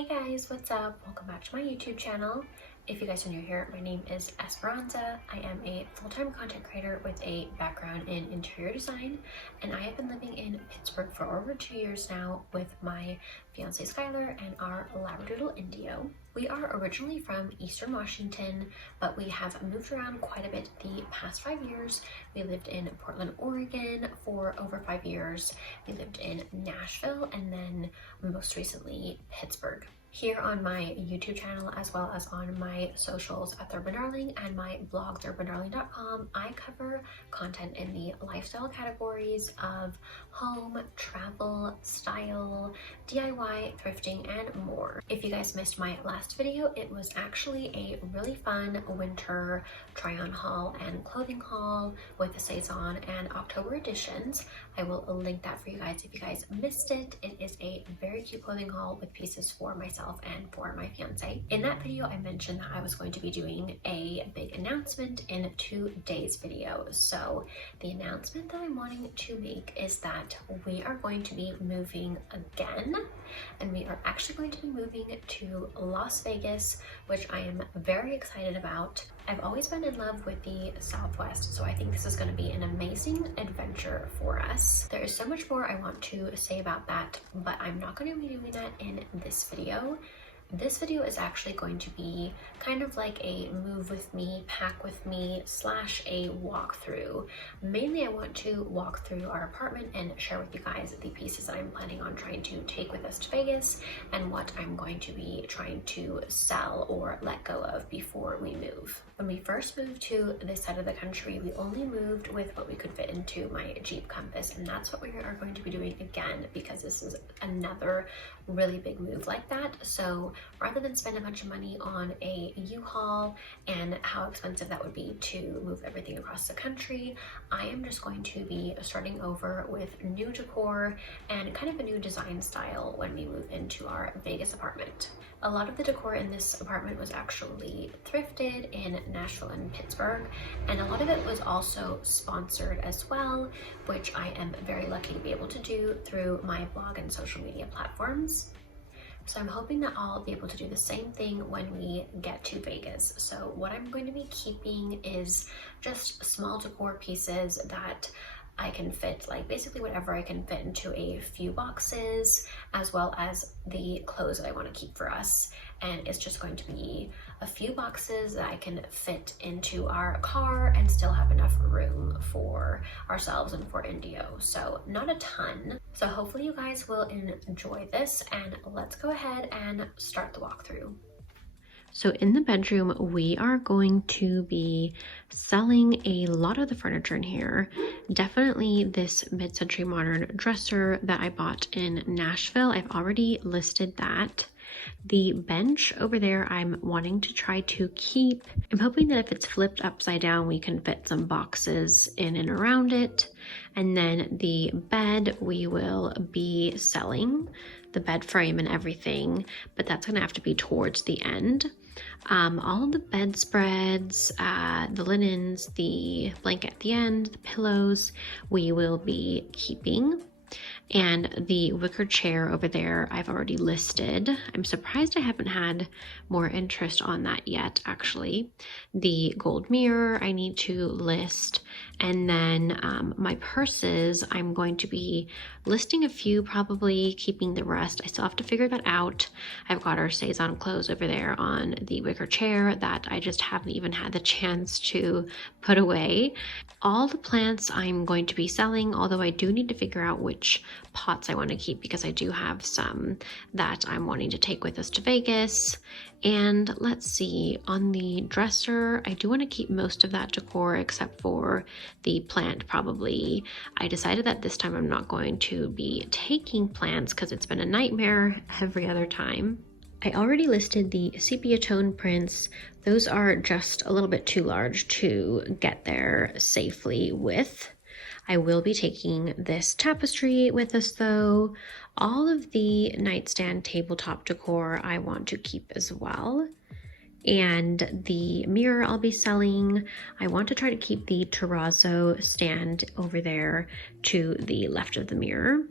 Hey guys, what's up? Welcome back to my YouTube channel. If you guys are new here, my name is Esperanza. I am a full-time content creator with a background in interior design, and I have been living in Pittsburgh for over 2 years now with my fiance Skylar and our Labradoodle Indio. We are originally from Eastern Washington, but we have moved around quite a bit the past 5 years. We lived in Portland, Oregon for over 5 years. We lived in Nashville, and then most recently Pittsburgh. Here on my YouTube channel, as well as on my socials at Urban Darling and my blog, urbandarling.com, I cover content in the lifestyle categories of home, travel, style, DIY, thrifting, and more. If you guys missed my last video, it was actually a really fun winter try-on haul and clothing haul with the Saison and October editions. I will link that for you guys if you guys missed it. It is a very cute clothing haul with pieces for myself and for my fiance. In that video, I mentioned that I was going to be doing a big announcement in today's video. So the announcement that I'm wanting to make is that we are going to be moving again, and we are actually going to be moving to Las Vegas, which I am very excited about. I've always been in love with the Southwest, so I think this is going to be an amazing adventure for us. There is so much more I want to say about that, but I'm not going to be doing that in this video. This video is actually going to be kind of like a move with me, pack with me, / a walkthrough. Mainly I want to walk through our apartment and share with you guys the pieces that I'm planning on trying to take with us to Vegas and what I'm going to be trying to sell or let go of before we move. When we first moved to this side of the country, we only moved with what we could fit into my Jeep Compass, and that's what we are going to be doing again because this is another really big move like that. So rather than spend a bunch of money on a U-Haul and how expensive that would be to move everything across the country, I am just going to be starting over with new decor and kind of a new design style when we move into our Vegas apartment. A lot of the decor in this apartment was actually thrifted in Nashville and Pittsburgh, and a lot of it was also sponsored as well, which I am very lucky to be able to do through my blog and social media platforms. So I'm hoping that I'll be able to do the same thing when we get to Vegas. So what I'm going to be keeping is just small decor pieces that I can fit, like basically whatever I can fit into a few boxes, as well as the clothes that I want to keep for us. And it's just going to be a few boxes that I can fit into our car and still have enough room for ourselves and for Indio. So not a ton. So hopefully you guys will enjoy this, and let's go ahead and start the walkthrough. So in the bedroom, we are going to be selling a lot of the furniture in here. Definitely this mid-century modern dresser that I bought in Nashville. I've already listed that. The bench over there, I'm wanting to try to keep. I'm hoping that if it's flipped upside down, we can fit some boxes in and around it. And then the bed, we will be selling the bed frame and everything, but that's gonna have to be towards the end. All of the bedspreads, the linens, the blanket at the end, the pillows, we will be keeping. And the wicker chair over there, I've already listed. I'm surprised I haven't had more interest on that yet, actually. The gold mirror I need to list. And then my purses, I'm going to be listing a few, probably keeping the rest. I still have to figure that out. I've got our Saison clothes over there on the wicker chair that I just haven't even had the chance to put away. All the plants I'm going to be selling, although I do need to figure out which pots I want to keep because I do have some that I'm wanting to take with us to Vegas. And let's see, on the dresser, I do want to keep most of that decor except for the plant probably. I decided that this time I'm not going to be taking plants because it's been a nightmare every other time. I already listed the sepia tone prints. Those are just a little bit too large to get there safely with. I will be taking this tapestry with us though. All of the nightstand tabletop decor I want to keep as well. And the mirror I'll be selling, I want to try to keep the terrazzo stand over there to the left of the mirror.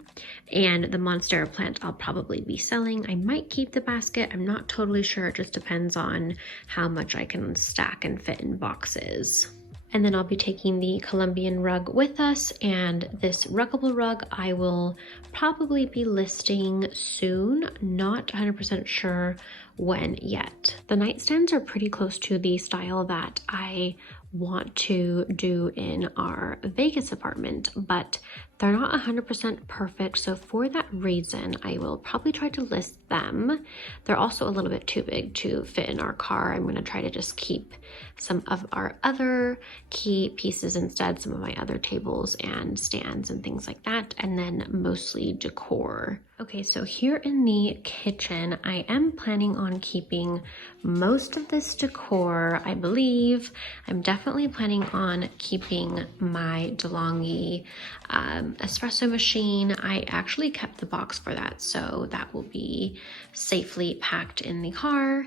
And the Monstera plant I'll probably be selling. I might keep the basket. I'm not totally sure. It just depends on how much I can stack and fit in boxes. And then I'll be taking the Colombian rug with us, and this ruggable rug I will probably be listing soon. Not 100% sure when yet. The nightstands are pretty close to the style that I want to do in our Vegas apartment, but they're not 100% perfect. So for that reason, I will probably try to list them. They're also a little bit too big to fit in our car. I'm gonna try to just keep some of our other key pieces instead, some of my other tables and stands and things like that, and then mostly decor. Okay, so here in the kitchen, I am planning on keeping most of this decor, I believe. I'm definitely planning on keeping my DeLonghi espresso machine. I actually kept the box for that, so that will be safely packed in the car.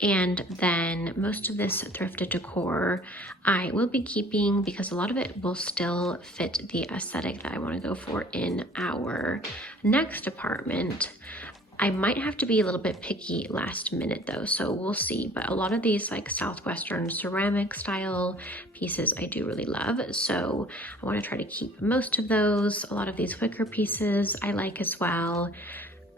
And then most of this thrifted decor I will be keeping because a lot of it will still fit the aesthetic that I want to go for in our next apartment. I might have to be a little bit picky last minute though, so we'll see. But a lot of these like Southwestern ceramic style pieces I do really love. So I want to try to keep most of those. A lot of these wicker pieces I like as well.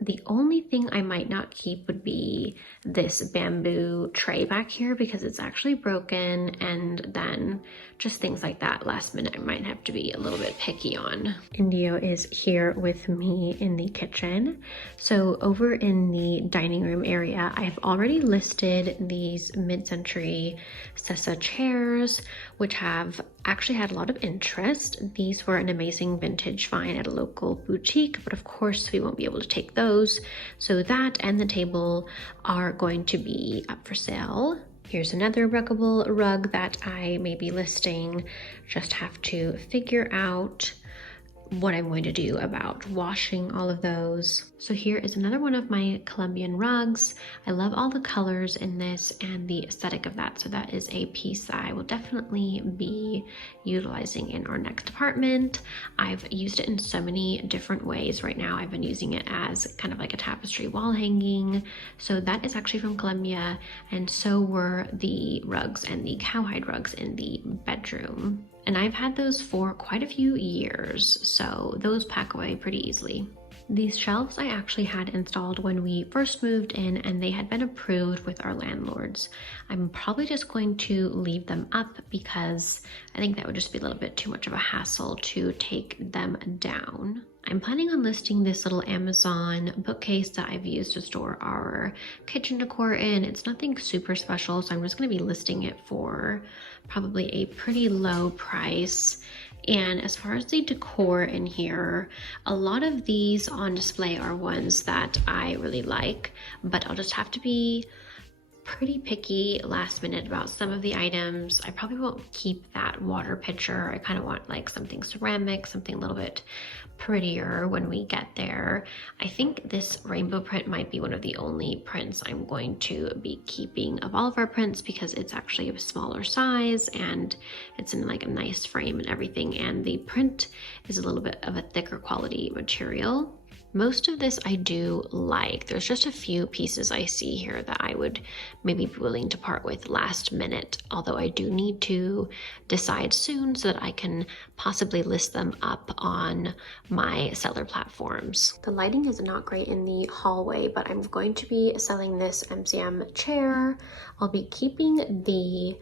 The only thing I might not keep would be this bamboo tray back here because it's actually broken, and then just things like that last minute I might have to be a little bit picky on. Indio is here with me in the kitchen. So over in the dining room area, I've already listed these mid-century Sessa chairs, which have actually had a lot of interest. These were an amazing vintage find at a local boutique, but of course we won't be able to take those. So that and the table are going to be up for sale. Here's another ruggable rug that I may be listing. Just have to figure out what I'm going to do about washing all of those. So here is another one of my Colombian rugs. I love all the colors in this and the aesthetic of that. So that is a piece that I will definitely be utilizing in our next apartment. I've used it in so many different ways. Right now I've been using it as kind of like a tapestry wall hanging. So that is actually from Colombia, and so were the rugs and the cowhide rugs in the bedroom. And I've had those for quite a few years, so those pack away pretty easily. These shelves I actually had installed when we first moved in, and they had been approved with our landlords. I'm probably just going to leave them up because I think that would just be a little bit too much of a hassle to take them down. I'm planning on listing this little Amazon bookcase that I've used to store our kitchen decor in. It's nothing super special, so I'm just going to be listing it for probably a pretty low price. And as far as the decor in here, a lot of these on display are ones that I really like, but I'll just have to be pretty picky last minute about some of the items. I probably won't keep that water pitcher. I kind of want like something ceramic, something a little bit prettier when we get there. I think this rainbow print might be one of the only prints I'm going to be keeping of all of our prints because it's actually a smaller size and it's in like a nice frame and everything, and the print is a little bit of a thicker quality material. Most of this I do like. There's just a few pieces I see here that I would maybe be willing to part with last minute, although I do need to decide soon so that I can possibly list them up on my seller platforms. The lighting is not great in the hallway, but I'm going to be selling this MCM chair. I'll be keeping the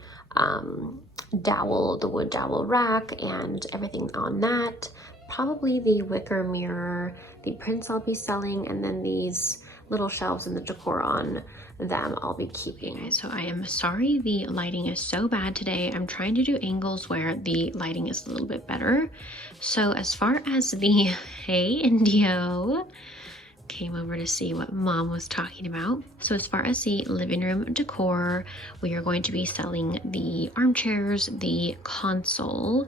dowel, the wood dowel rack and everything on that. Probably the wicker mirror, the prints I'll be selling, and then these little shelves and the decor on them I'll be keeping. Okay, so I am sorry the lighting is so bad today. I'm trying to do angles where the lighting is a little bit better. So as far as the, hey Indio, came over to see what mom was talking about. So as far as the living room decor, we are going to be selling the armchairs, the console,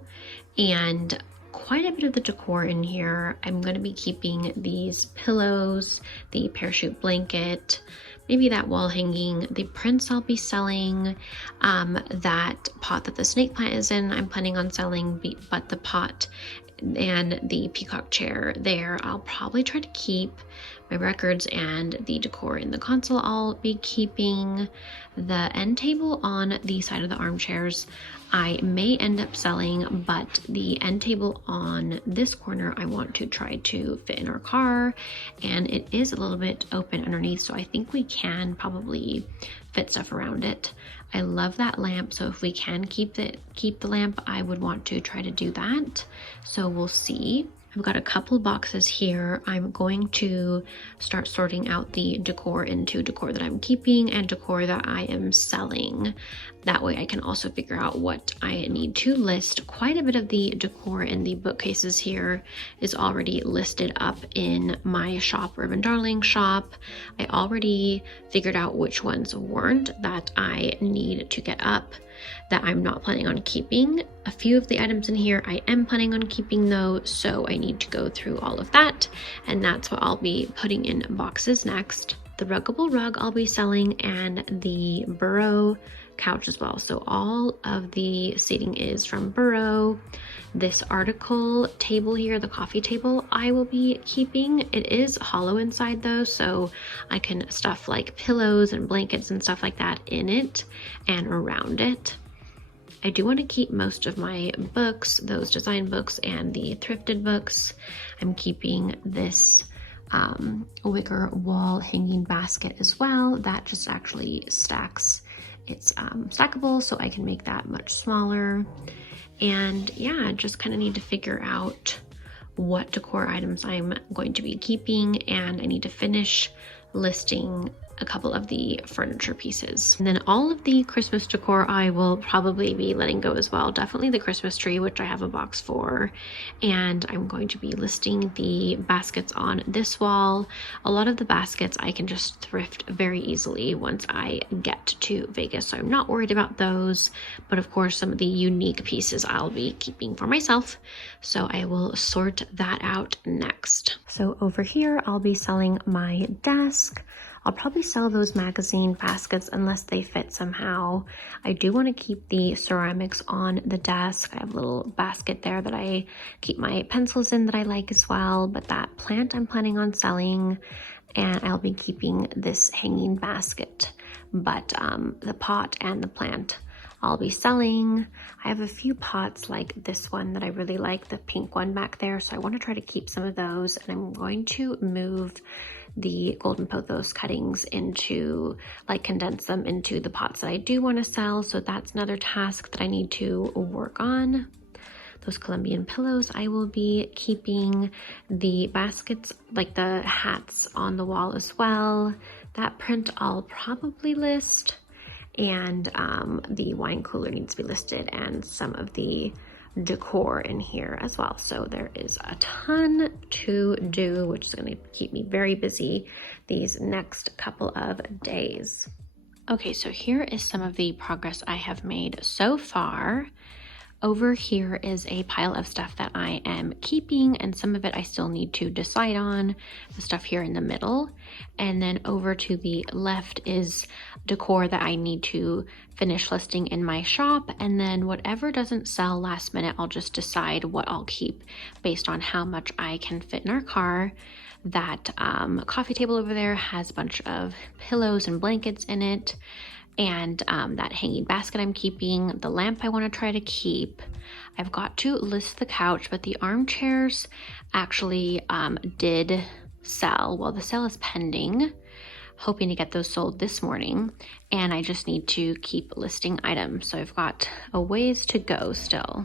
and quite a bit of the decor in here. I'm going to be keeping these pillows, the parachute blanket, maybe that wall hanging. The prints I'll be selling. That pot that the snake plant is in, I'm planning on selling, but the pot and the peacock chair there, I'll probably try to keep. My records and the decor in the console I'll be keeping. The end table on the side of the armchairs I may end up selling, but the end table on this corner I want to try to fit in our car, and it is a little bit open underneath, so I think we can probably fit stuff around it. I love that lamp, so if we can keep the lamp, I would want to try to do that. So we'll see. I've got a couple boxes here. I'm going to start sorting out the decor into decor that I'm keeping and decor that I am selling. That way I can also figure out what I need to list. Quite a bit of the decor in the bookcases here is already listed up in my shop, Urban Darling shop. I already figured out which ones weren't that I need to get up, that I'm not planning on keeping. A few of the items in here I am planning on keeping though, so I need to go through all of that, and that's what I'll be putting in boxes next. The ruggable rug I'll be selling, and the Burrow couch as well. So all of the seating is from Burrow. This article table here, the coffee table, I will be keeping. It is hollow inside though, so I can stuff like pillows and blankets and stuff like that in it and around it. I do want to keep most of my books, those design books and the thrifted books. I'm keeping this wicker wall hanging basket as well. That just actually stacks. It's stackable, so I can make that much smaller. And yeah, just kind of need to figure out what decor items I'm going to be keeping, and I need to finish listing a couple of the furniture pieces. And then all of the Christmas decor I will probably be letting go as well. Definitely the Christmas tree, which I have a box for, and I'm going to be listing the baskets on this wall. A lot of the baskets I can just thrift very easily once I get to Vegas, so I'm not worried about those. But of course, some of the unique pieces I'll be keeping for myself, so I will sort that out next. So over here I'll be selling my desk. I'll probably sell those magazine baskets unless they fit somehow. I do want to keep the ceramics on the desk. I have a little basket there that I keep my pencils in that I like as well, but that plant I'm planning on selling, and I'll be keeping this hanging basket. But the pot and the plant I'll be selling. I have a few pots like this one that I really like, the pink one back there, so I want to try to keep some of those, and I'm going to move the golden pothos cuttings into, like, condense them into the pots that I do want to sell. So that's another task that I need to work on. Those Colombian pillows I will be keeping. The baskets, like the hats on the wall as well. That print I'll probably list. And the wine cooler needs to be listed, and some of the decor in here as well. So there is a ton to do, which is going to keep me very busy these next couple of days. Okay, so here is some of the progress I have made so far. Over here is a pile of stuff that I am keeping, and some of it I still need to decide on, the stuff here in the middle. And then over to the left is decor that I need to finish listing in my shop, and then whatever doesn't sell last minute, I'll just decide what I'll keep based on how much I can fit in our car. That coffee table over there has a bunch of pillows and blankets in it. And that hanging basket I'm keeping, the lamp I want to try to keep. I've got to list the couch, but the armchairs actually did sell. Well, the sale is pending, hoping to get those sold this morning, and I just need to keep listing items. So I've got a ways to go still.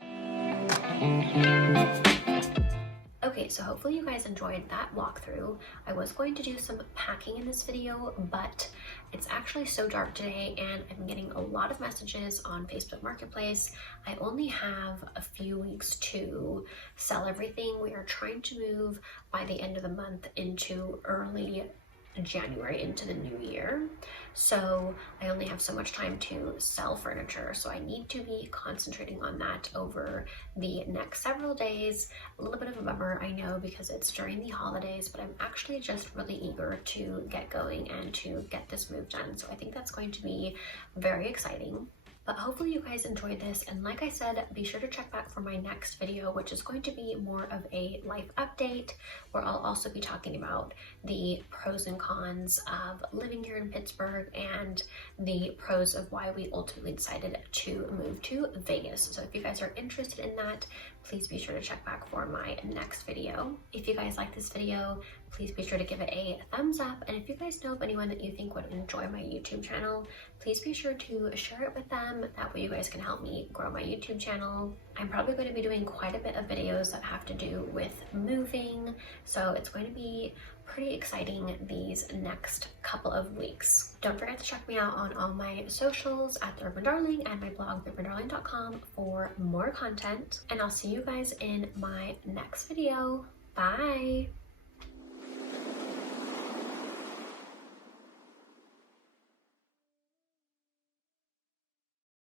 Okay, so hopefully you guys enjoyed that walkthrough. I was going to do some packing in this video, but it's actually so dark today and I'm getting a lot of messages on Facebook Marketplace. I only have a few weeks to sell everything. We are trying to move by the end of the month into early January into the new year. So I only have so much time to sell furniture. So I need to be concentrating on that over the next several days. A little bit of a bummer, I know, because it's during the holidays, but I'm actually just really eager to get going and to get this move done. So I think that's going to be very exciting. But hopefully you guys enjoyed this, and like I said, be sure to check back for my next video, which is going to be more of a life update, where I'll also be talking about the pros and cons of living here in Pittsburgh and the pros of why we ultimately decided to move to Vegas. So if you guys are interested in that, please be sure to check back for my next video. If you guys like this video, please be sure to give it a thumbs up. And if you guys know of anyone that you think would enjoy my YouTube channel, please be sure to share it with them. That way you guys can help me grow my YouTube channel. I'm probably going to be doing quite a bit of videos that have to do with moving, so it's going to be pretty exciting these next couple of weeks. Don't forget to check me out on all my socials at The Urban Darling and my blog, theurbandarling.com, for more content. And I'll see you guys in my next video. Bye!